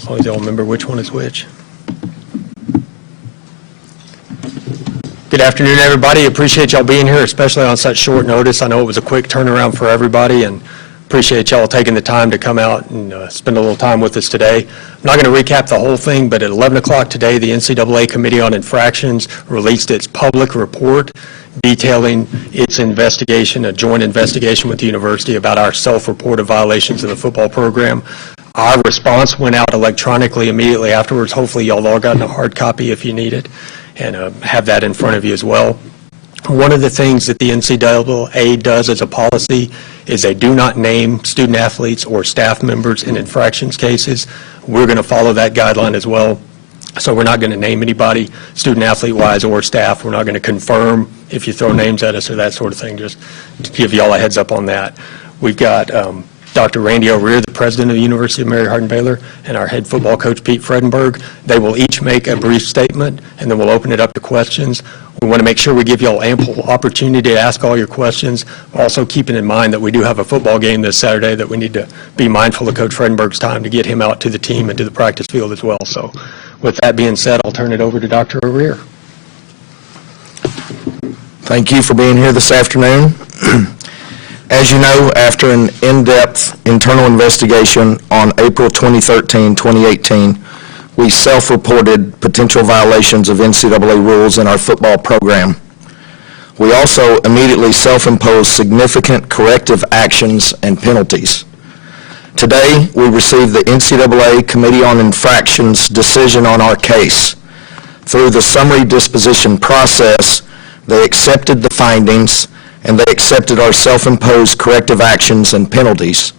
As long as y'all remember which one is which. Good afternoon, everybody. Appreciate y'all being here, especially on such short notice. I know it was a quick turnaround for everybody, and appreciate y'all taking the time to come out and spend a little time with us today. I'm not going to recap the whole thing, but at 11 o'clock today, the NCAA Committee on Infractions released its public report detailing its investigation, a joint investigation with the university about our self-reported violations of the football program. Our response went out electronically immediately afterwards. Hopefully y'all all gotten a hard copy if you need it, and have that in front of you as well. One of the things that the NCAA does as a policy is they do not name student athletes or staff members in infractions cases. We're going to follow that guideline as well. So we're not going to name anybody student athlete wise or staff. We're not going to confirm if you throw names at us or that sort of thing. Just to give you all a heads up on that. We've got Dr. Randy O'Rear, the president of the University of Mary Hardin-Baylor, and our head football coach, Pete Fredenburg. They will each make a brief statement, and then we'll open it up to questions. We want to make sure we give you all ample opportunity to ask all your questions, also keeping in mind that we do have a football game this Saturday that we need to be mindful of Coach Fredenburg's time to get him out to the team and to the practice field as well. So with that being said, I'll turn it over to Dr. O'Rear. Thank you for being here this afternoon. As you know, after an in-depth internal investigation on April 2013, 2018, we self-reported potential violations of NCAA rules in our football program. We also immediately self-imposed significant corrective actions and penalties. Today, we received the NCAA Committee on Infractions decision on our case. Through the summary disposition process, they accepted the findings and they accepted our self-imposed corrective actions and penalties.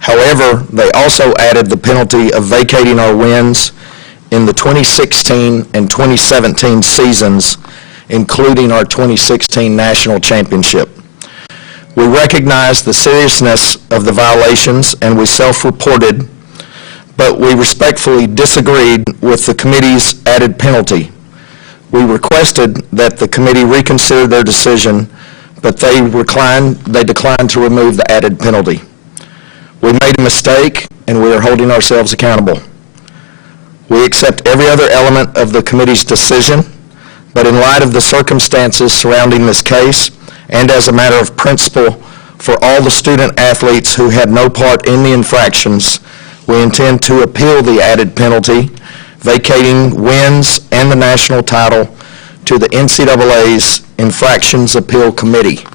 However, they also added the penalty of vacating our wins in the 2016 and 2017 seasons, including our 2016 national championship. We recognize the seriousness of the violations and we self-reported, but we respectfully disagreed with the committee's added penalty. We requested that the committee reconsider their decision, but they declined to remove the added penalty. We made a mistake and we are holding ourselves accountable. We accept every other element of the committee's decision, but in light of the circumstances surrounding this case, and as a matter of principle for all the student athletes who had no part in the infractions, we intend to appeal the added penalty, vacating wins and the national title to the NCAA's Infractions Appeal Committee.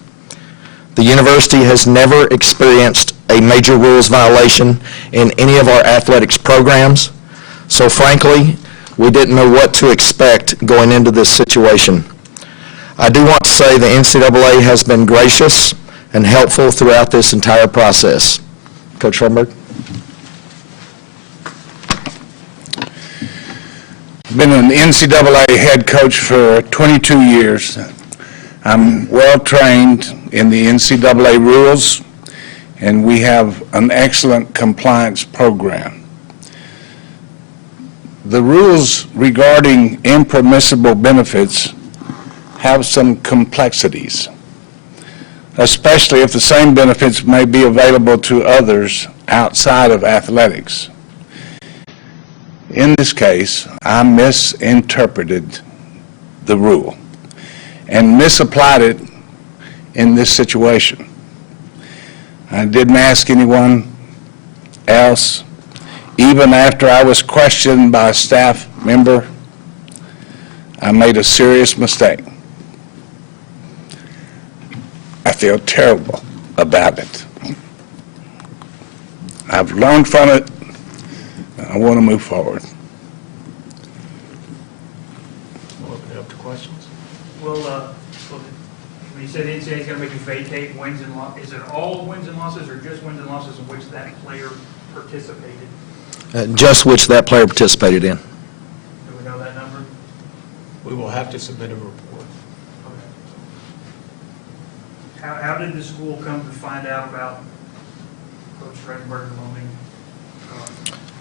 The university has never experienced a major rules violation in any of our athletics programs, so frankly, we didn't know what to expect going into this situation. I do want to say the NCAA has been gracious and helpful throughout this entire process. Coach Fredenburg? Been an NCAA head coach for 22 years. I'm well trained in the NCAA rules, and we have an excellent compliance program. The rules regarding impermissible benefits have some complexities, especially if the same benefits may be available to others outside of athletics. In this case, I misinterpreted the rule and misapplied it in this situation. I didn't ask anyone else. Even after I was questioned by a staff member, I made a serious mistake. I feel terrible about it. I've learned from it. I want to move forward. We'll open it up to questions. Well, when you said the NCAA is going to make you vacate wins and losses, is it all wins and losses or just wins and losses in which that player participated? Just which that player participated in. Do we know that number? We will have to submit a report. Okay. How did the school come to find out about Coach Fredenburg loaning?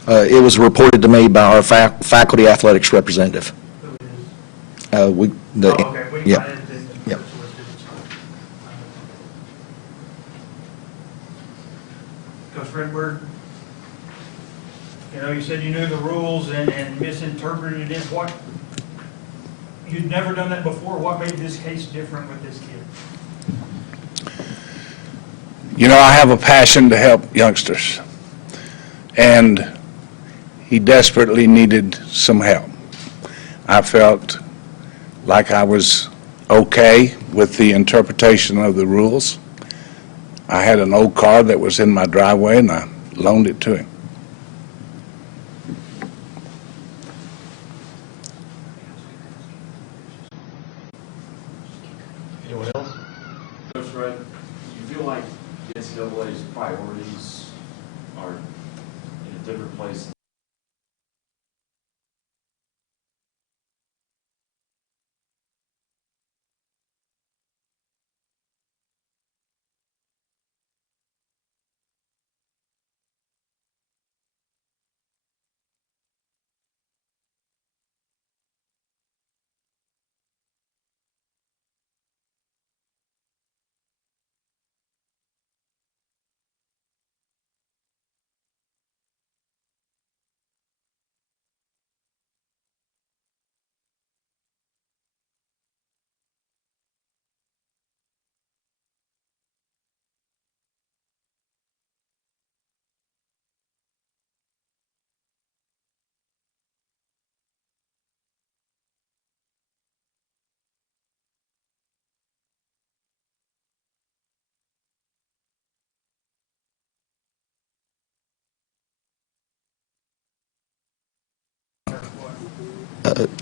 It was reported to me by our faculty athletics representative. Who it is? Okay. Yeah. Yep. Coach Fredenburg, You know, you said you knew the rules and misinterpreted it. What, you'd never done that before. What made this case different with this kid? You know, I have a passion to help youngsters, and he desperately needed some help. I felt like I was okay with the interpretation of the rules. I had an old car that was in my driveway, and I loaned it to him. Anyone else? Coach Fred, do you feel like the NCAA's priorities are in a different place?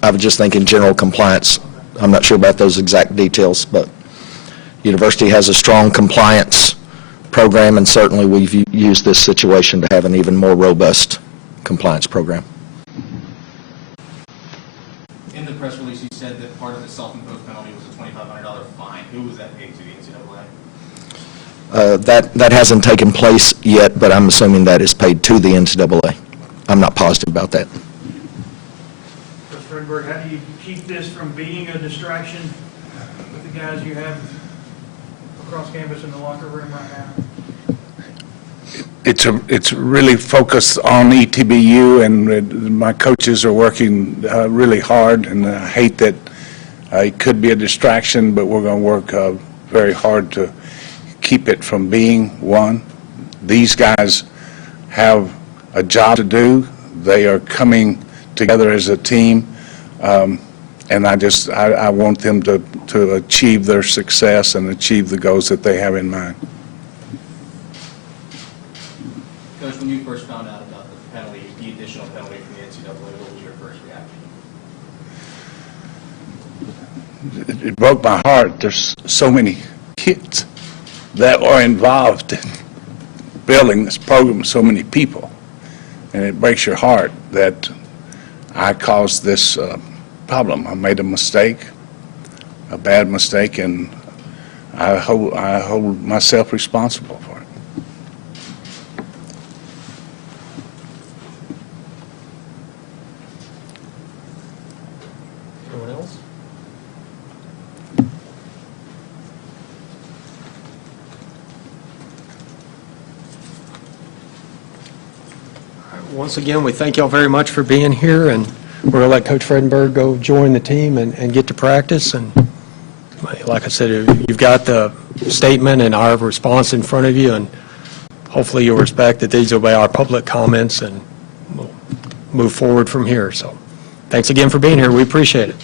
I was just thinking general compliance. I'm not sure about those exact details, but university has a strong compliance program, and certainly we've used this situation to have an even more robust compliance program. In the press release, you said that part of the self-imposed penalty was a $2,500 fine. Who was that paid to, the NCAA? That hasn't taken place yet, but I'm assuming that is paid to the NCAA. I'm not positive about that. Coach Fredenburg, how do you keep this from being a distraction with the guys you have across campus in the locker room right now? It's really focused on ETBU, and my coaches are working really hard, and I hate that it could be a distraction, but we're going to work very hard to keep it from being one. These guys have a job to do. They are coming together as a team, and I want them to achieve their success and achieve the goals that they have in mind. Coach, when you first found out about the penalty, the additional penalty from the NCAA, what was your first reaction? It broke my heart. There's so many kids that are involved in building this program, so many people, and it breaks your heart that I caused this problem. I made a mistake, a bad mistake, and I hold myself responsible for it. Anyone else? Once again, we thank y'all very much for being here, and we're going to let Coach Fredenburg go join the team and get to practice. And like I said, you've got the statement and our response in front of you, and hopefully you'll respect that these will be our public comments, and we'll move forward from here. So thanks again for being here. We appreciate it.